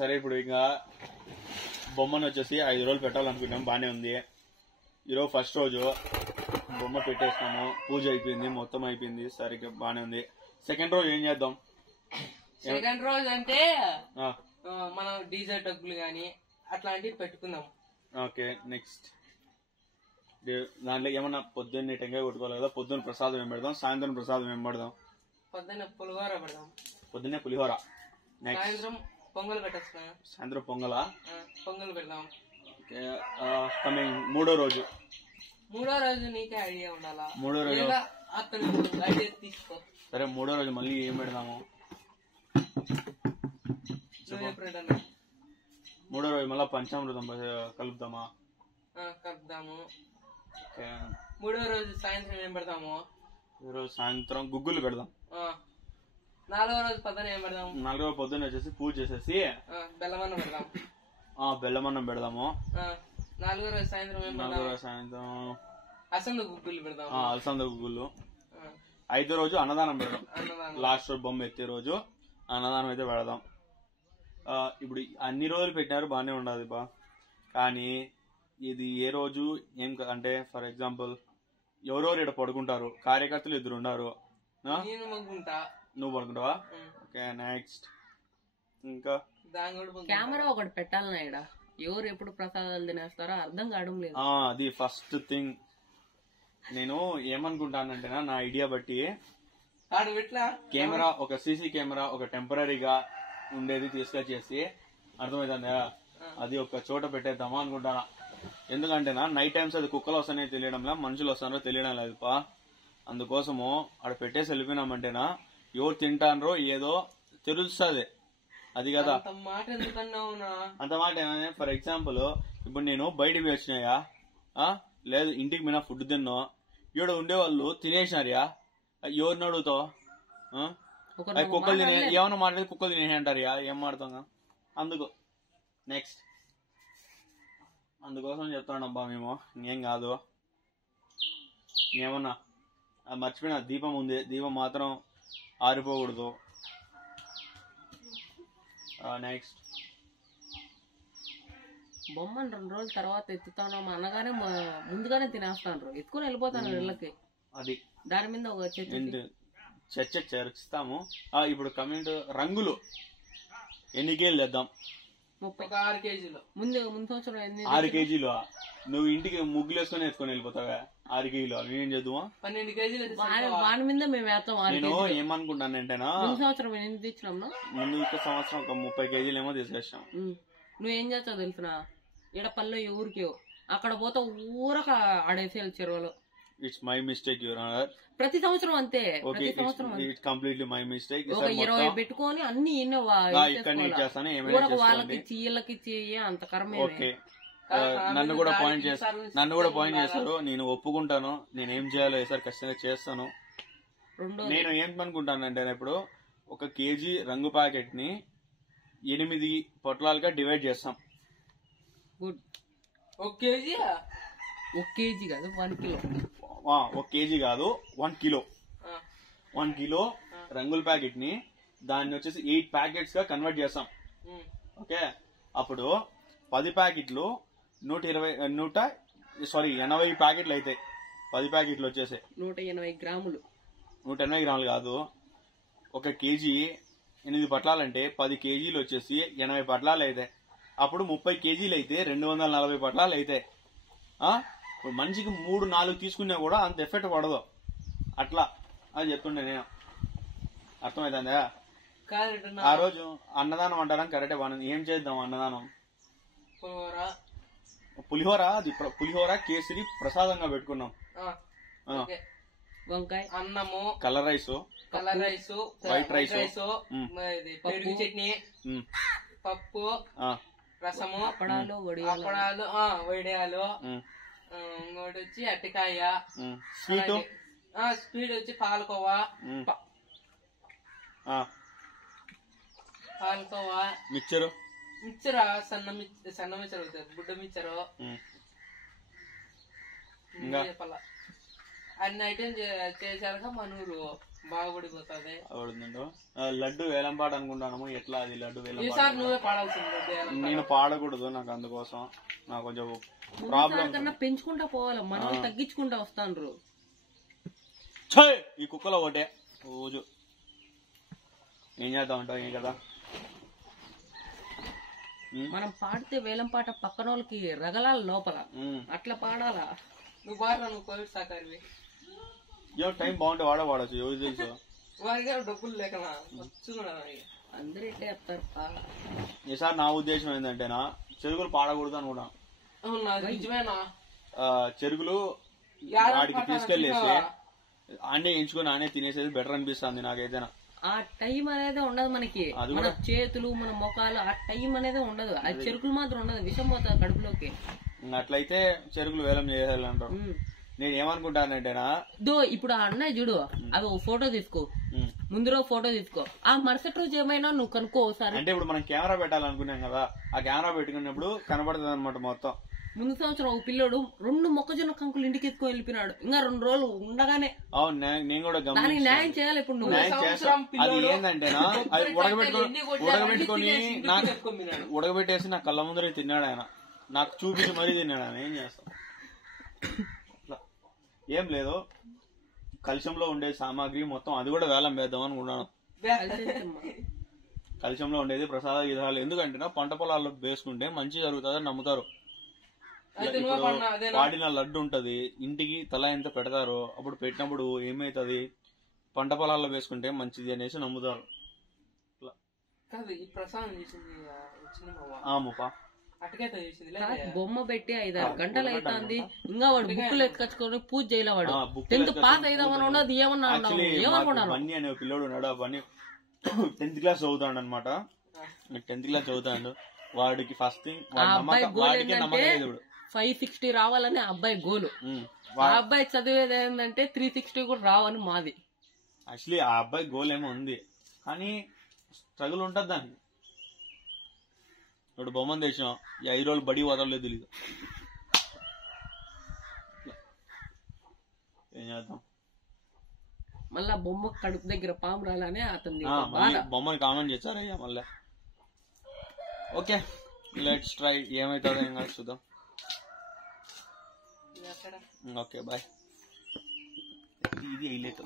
సరే ఇప్పుడు ఇంకా బొమ్మను వచ్చేసి 5 రోజులు పెట్టాలనుకున్నాం, బానే ఉంది. ఈరోజు ఫస్ట్ రోజు బొమ్మ పెట్టేస్తాము, పూజ అయిపోయింది, మొత్తం అయిపోయింది, సరిగ్గా బానే ఉంది. సెకండ్ రోజు ఏం చేద్దాం? సెకండ్ రోజు అంటే మనం డీజే డబ్బులు గాని అట్లాంటివి పెట్టుకుందాం. ఓకే, నెక్స్ట్ దాంట్లో ఏమన్నా పొద్దున్నే టెంకాయ కొట్టుకోవాలి కదా, పొద్దున్న ప్రసాదం ఏం పెడదాం, సాయంత్రం ప్రసాదం ఏం పెడదాం? పొద్దున్న పులిహోర పెడదాం. పొద్దున్నే పులిహోర, సాయంత్రం పొంగల్ పెట్టేస్తా. సాయంత్రం పొంగలా? పొంగల్ పెడదాం. కమింగ్ మూడో రోజు నీకే ఐడియా ఉండాలా? మూడో రోజు అతను ఐడియా తీసుకో. సరే, మూడో రోజు మళ్ళీ ఏం పెడదాము? మూడో రోజు మళ్ళీ పంచామృతం కలుపుదామా? కలుపుదాము. మూడో రోజు సాయంత్రం ఏం పెడతాము? ఈరోజు సాయంత్రం గుగ్గులు పెడదాం. నాలుగో రోజు పొద్దున ఏం పెడదాం? నాలుగో పొద్దున్న వచ్చేసి పూజ చేసేసి బెల్లమన్నం పెడదాం. బెల్లమన్నం పెడదాము. నాలుగో రోజు సాయంత్రం ఏం పెడదాం? సాయంత్రం అసలు గుగ్గులు పెడదాం. అలసంద గుగ్గులు. ఐదో రోజు అన్నదానం పెడదాం. లాస్ట్ రోజు బొమ్మ ఎత్తే రోజు అన్నదానం అయితే పెడదాం. ఇప్పుడు అన్ని రోజులు పెట్టినారు, బానే ఉండదు బా. కానీ ఇది ఏ రోజు ఏం అంటే ఫర్ ఎగ్జాంపుల్ ఎవరెవరు ఇక్కడ పడుకుంటారు, కార్యకర్తలు 2 ఉన్నారు. నువ్వు పడుకుంటావా? ఓకే, నెక్స్ట్ ఇంకా కెమెరా ఒకటి పెట్టాలన్నా ఇక్కడ ఎవరు ఎప్పుడు ప్రసాదాలు తినేస్తారో అర్థం కావడం లేదు. అది ఫస్ట్ థింగ్. నేను ఏమనుకుంటానంటేనా, నా ఐడియా బట్టి కెమెరా, ఒక సీసీ కెమెరా, ఒక టెంపరీగా ఉండేది తీసుకొచ్చేసి, అర్థమైందా, అది ఒక చోట పెట్టేద్దామా అనుకుంటానా. ఎందుకంటేనా నైట్ టైమ్స్ అది కుక్కలు వస్తాయో తెలియడంలా, మనుషులు వస్తారో తెలియడం లేదు పా. అందుకోసము అక్కడ పెట్టేసి వెళ్ళిపోయినామంటేనా ఎవరు తింటారో ఏదో తెలుస్తుంది. అది కదా అంత మాట. ఫర్ ఎగ్జాంపుల్ ఇప్పుడు నేను బయటకు వచ్చినాయా, లేదు ఇంటికి మీద ఫుడ్ తిన్నా, ఈడ ఉండేవాళ్ళు తినేసినారియా, ఎవరిని అడుగుతావు? కుక్కలు తినే ఏమన్నా మాట్లాడి కుక్కలు తినేసి అంటారు, ఏం మాడతాం? అందుకు నెక్స్ట్ అందుకోసం చెప్తానబ్బా మేము, ఇంకేం కాదు. ఏమన్నా మర్చిపోయినా, దీపం ఉంది, దీపం మాత్రం ఆరిపోకూడదు. నెక్స్ట్ బొమ్మను 2 రోజుల తర్వాత ఎత్తుతాను అనగానే ముందుగానే తినేస్తాను, ఎత్తుకుని వెళ్ళిపోతాను ఇళ్ళకి. అది దాని మీద ఒక చర్చ చర్చిస్తాము. ఇప్పుడు కమెంట్ రంగులు ఎన్ని కేజీలు తెద్దాం? 6 కేజీలు. ముందు సంవత్సరం 6 కేజీలు. నువ్వు ఇంటికి ముగ్గులు వేసుకొని ఎత్తుకొని వెళ్ళిపోతావా? 6 కేజీలు నేనేం చేద్దామా? 12 కేజీలు. వాని మీద మేము వేస్తాం. నేను ఏమనుకుంటానంటేనా, ముందు సంవత్సరం ఎన్ని తెచ్చినాం? ముందు సంవత్సరం ఒక 30 కేజీలు ఏమో తీసుకొచ్చాం. నువ్వేం చేస్తావు తెలుసునా, ఇడపల్లో ఎవరికి అక్కడ పోతా ఊరక ఆడేసేయాలి చెరువులో. It's my mistake your honour. ప్రతి సంవత్సరం అంతే. ప్రతి సంవత్సరం ఇట్స్ కంప్లీట్లీ మై మిస్టేక్. ఒక 20 పెట్టుకొని అన్ని వాళ్ళకి ఇచ్చి వీళ్ళకి ఇచ్చి అంత కర్మే. నన్ను కూడా పాయింట్ చేస్తారు. నేను ఒప్పుకుంటాను, నేనేం చేయాలో ఈసారి ఖచ్చితంగా చేస్తాను. నేను ఏమనుకుంటానంటే, ఇప్పుడు 1 కేజీ రంగు ప్యాకెట్ ని 8 పొట్లాలుగా డివైడ్ చేస్తాం. గుడ్. 1 కేజీ? 1 కేజీ కాదు, 1 కిలో. 1 కేజీ కాదు, 1 కిలో. 1 కిలో రంగుల ప్యాకెట్ ని దాన్ని వచ్చేసి 8 ప్యాకెట్స్ గా కన్వర్ట్ చేస్తాం. ఓకే, అప్పుడు 10 ప్యాకెట్లు 80 ప్యాకెట్లు అయితే 10 ప్యాకెట్లు వచ్చేసి 180 గ్రాములు. 180 గ్రాములు కాదు, 1 కేజీ 8 పట్లాలంటే 10 కేజీలు వచ్చేసి 80 పట్లాలు అయితే, అప్పుడు 30 కేజీలు అయితే 240 పట్లాలు అయితే. ఇప్పుడు మనిషికి 3-4 తీసుకున్నా కూడా అంత ఎఫెక్ట్ పడదు. అట్లా అది చెప్తుండే నేను. అర్థమైందా? ఆ రోజు అన్నదానం అంటారా? కరెక్టే. ఏం చేద్దాం అన్నదానం? పులిహోర. అది పులిహోర కేసరి ప్రసాదంగా పెట్టుకున్నాం. వంకాయ, అన్నము, కలర్ రైస్, వైట్ రైస్, పెరుగు చట్నీ, పప్పు, రసము, అప్పడాలు, వడియాలు, ఇంకోటి వచ్చి అట్టికాయ, స్వీట్ వచ్చి పాలకోవా, మిక్చరు, సన్న మిక్చర్ అవుతుంది, బుడ్డ మిక్చరు. చెప్పాల అన్ని ఐటమ్ చేశాక మనూరు బాగుపడిపోతుంది. అవుతుందో లడ్డు వేలంపాట అనుకుంటాను. ఎట్లా అది లడ్డు వేలంపాట? ఈసారి నువ్వే పాడాల్సింది. నేను పాడకూడదు, నాకు అందుకోసం నాకు కొంచెం ప్రాబ్లం. కన్నా పెంచుకుంటా పోవాలి, మనం తగ్గించుకుంటా వస్తాను. ఈ కుక్కలో ఒకటే రోజు ఏం చేద్దాం అంటావు? ఏం కదా మనం పాడితే వేలం పాట పక్కన వాళ్ళకి రగలాల లోపల అట్లా పాడాలా. నువ్వు పాడరా, నువ్వు కోవిడ్ సాకారివి. టైం బాగుంటే వాడచ్చు. ఎవరు తెలుసు వారికి డబ్బులు లేకనా వచ్చుకున్నా అందరూ ఇట్లా చెప్తారు. ఈసారి నా ఉద్దేశం ఏంటంటేనా చెరుకులు పాడకూడదు అనుకున్నా. నిజమేనా? చెరుకులు వాడికి తీసుకెళ్లేసి ఆనే ఎంచుకొని ఆనే తినేసేది బెటర్ అనిపిస్తుంది నాకైతే. ఆ టైం అనేది ఉండదు మనకి, మన చేతులు మన ముఖాలు ఆ టైం అనేది ఉండదు. అది చెరుకులు మాత్రం ఉండదు, విషం పోతుంది కడుపులోకి. అట్లయితే చెరుకులు వేలం చేయాలంటారు. నేను ఏమనుకుంటానంటేనా, ఇప్పుడు ఆ అన్నయ్య చూడు, అది ఓ ఫోటో తీసుకో, ముందు రోజు ఫోటో తీసుకో, ఆ మరుసటి రోజు ఏమైనా నువ్వు కనుక్కో ఒకసారి. అంటే ఇప్పుడు మనం కెమెరా పెట్టాలనుకున్నాం కదా, ఆ కెమెరా పెట్టుకున్నప్పుడు కనబడుతుంది అనమాట మొత్తం. ముందు సంవత్సరం ఒక పిల్లోడు 2 మొక్కజొన్న కంకులు ఇంటికి ఎత్తుకొని వెళ్ళిపోయినాడు. ఇంకా 2 రోజులు ఉండగానే. అవును, నేను కూడా దానికి న్యాయం చేయాలి. ఇప్పుడు నువ్వు అది ఏంటంటేనా, అది ఉడకబెట్టేసి నా కళ్ళ ముందరే తిన్నాడు ఆయన, నాకు చూపించి మరీ తిన్నాడు ఆయన. ఏం చేస్తాం? ఏం లేదు, కలశంలో ఉండే సామాగ్రి మొత్తం అది కూడా వేలం వేద్దాం అనుకున్నాను. కలశంలో ఉండేది ప్రసాద విధాలు. ఎందుకంటే పంట పొలాల్లో వేసుకుంటే మంచి జరుగుతుందని నమ్ముతారు. వాడిన లడ్డు ఉంటది, ఇంటికి తల ఎంత పెడతారో అప్పుడు పెట్టినప్పుడు ఏమైతుంది, పంట పొలాల్లో వేసుకుంటే మంచిది అనేసి నమ్ముతారు. బొమ్మ పెట్టి 5-6 గంటలు అవుతుంది, ఇంకా వాడు బుక్కులు ఎత్తుకొచ్చుకొని పూజ చేయలే. వాడు 10th పాస్ అయిదామని ఉండదు. ఏమనుకున్నాను బన్నీ అనే పిల్లోడు ఉన్నాడు. ఆ బన్నీ 10th క్లాస్ చదువుతాడు అనమాట. 10th క్లాస్ చదువుతాడు. వాడికి ఫస్ట్ థింగ్ 560 రావాలని అబ్బాయి గోలు. ఆ అబ్బాయి చదివేది ఏంటంటే 360 కూడా రావని మాది. యాక్చువల్లీ ఆ అబ్బాయి గోల్ ఏమో ఉంది, కానీ స్ట్రగుల్ ఉంటది దానికి. ఇప్పుడు బొమ్మను తెచ్చినాం, ఈ 5 రోజులు బడి వదలలేదు తెలీదు. ఏం చేద్దాం? మళ్ళా బొమ్మ కడుపు దగ్గర పాము రాలని అతన్ని బొమ్మని కామెంట్ చేశారయ్యా మళ్ళా. Okay, let's try. ఏమైతుందో ఇంకా చూద్దాం. Okay bye. ఇది హైలైట్.